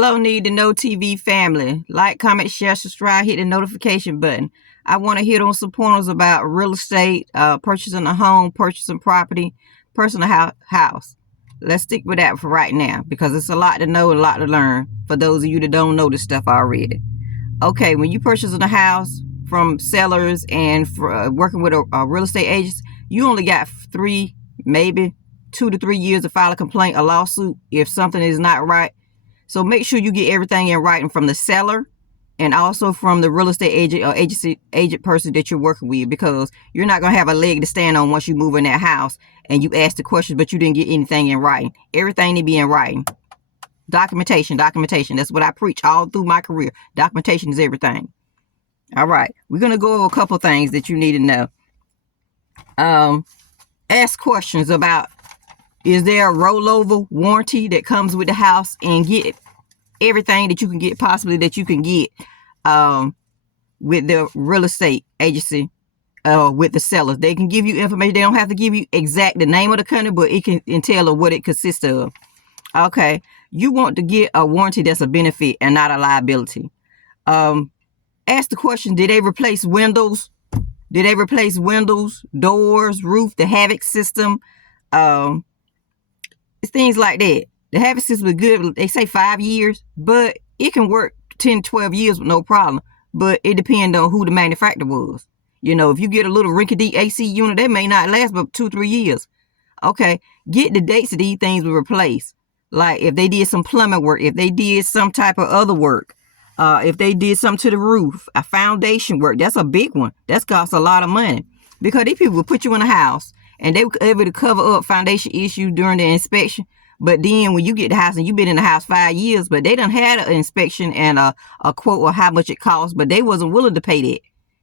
Hello, Need to Know TV family. Like, comment, share, subscribe, hit the notification button. I want to hit on some pointers about real estate, purchasing a home, purchasing property, personal house. Let's stick with that for right now because it's a lot to know and a lot to learn for those of you that don't know this stuff already. Okay, when you purchasing a house from sellers and working with a real estate agent, you only got 3, maybe 2 to 3 years to file a complaint, a lawsuit if something is not right. So make sure you get everything in writing from the seller and also from the real estate agent or agent person that you're working with, because you're not going to have a leg to stand on once you move in that house and you ask the questions, but you didn't get anything in writing. Everything need to be in writing. Documentation. That's what I preach all through my career. Documentation is everything. All right. We're going to go over a couple things that you need to know. Ask questions about, is there a rollover warranty that comes with the house, and get everything that you can get, possibly that you can get with the real estate agency, with the sellers. They can give you information. They don't have to give you the name of the company, but it can tell what it consists of. Okay. You want to get a warranty that's a benefit and not a liability. Ask the question, did they replace windows? Did they replace windows, doors, roof, the Havoc system? It's things like that. The Havoc system is good. They say 5 years, but it can work 10, 12 years with no problem. But it depends on who the manufacturer was. You know, if you get a little rinky-dink AC unit, that may not last but 2, 3 years. Okay, get the dates that these things were replaced. Like if they did some plumbing work, if they did some type of other work, if they did something to the roof, a foundation work, that's a big one. That's cost a lot of money, because these people will put you in a house and they were able to cover up foundation issues during the inspection. But then when you get the house and you've been in the house 5 years, but they done had an inspection and a quote of how much it costs, but they wasn't willing to pay that.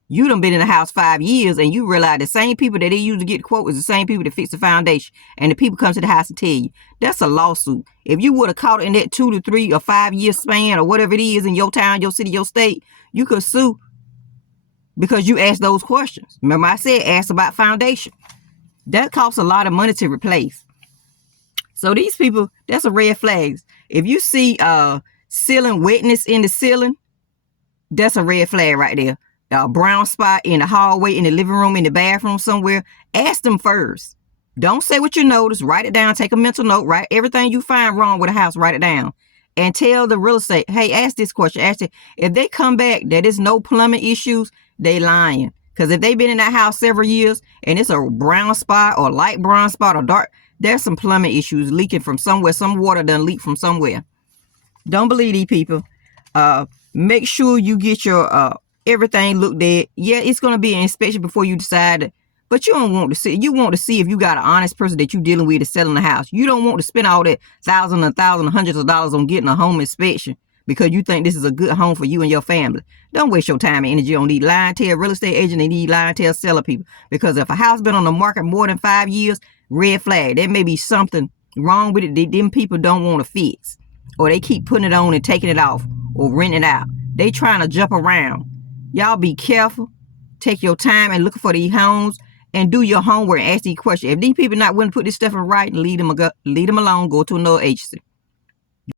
You done been in the house 5 years and you realize the same people that they used to get the quote is the same people that fix the foundation. And the people come to the house and tell you. That's a lawsuit. If you would have caught in that 2 to 3 or 5 year span or whatever it is in your town, your city, your state, you could sue because you asked those questions. Remember I said ask about foundation. That costs a lot of money to replace. So these people, that's a red flag. If you see ceiling wetness in the ceiling, that's a red flag right there. A brown spot in the hallway, in the living room, in the bathroom somewhere, ask them first. Don't say what you notice. Write it down. Take a mental note. Write everything you find wrong with a house. Write it down. And tell the real estate, hey, ask this question. Ask it. If they come back that there's no plumbing issues, they lying. Because if they've been in that house several years and it's a brown spot or light brown spot or dark, there's some plumbing issues leaking from somewhere. Some water done leak from somewhere. Don't believe these people. Make sure you get your everything looked at. Yeah, it's going to be an inspection before you decide. But you don't want to see. You want to see if you got an honest person that you're dealing with is selling the house. You don't want to spend all that thousands, hundreds of dollars on getting a home inspection because you think this is a good home for you and your family. Don't waste your time and energy on these lying tell real estate agents and these lying tell seller people. Because if a house been on the market more than 5 years, red flag. There may be something wrong with it. Them people don't want to fix, or they keep putting it on and taking it off or renting it out. They trying to jump around. Y'all be careful. Take your time and look for these homes and do your homework and ask these questions. If these people not willing to put this stuff in writing, leave them alone. Go to another agency.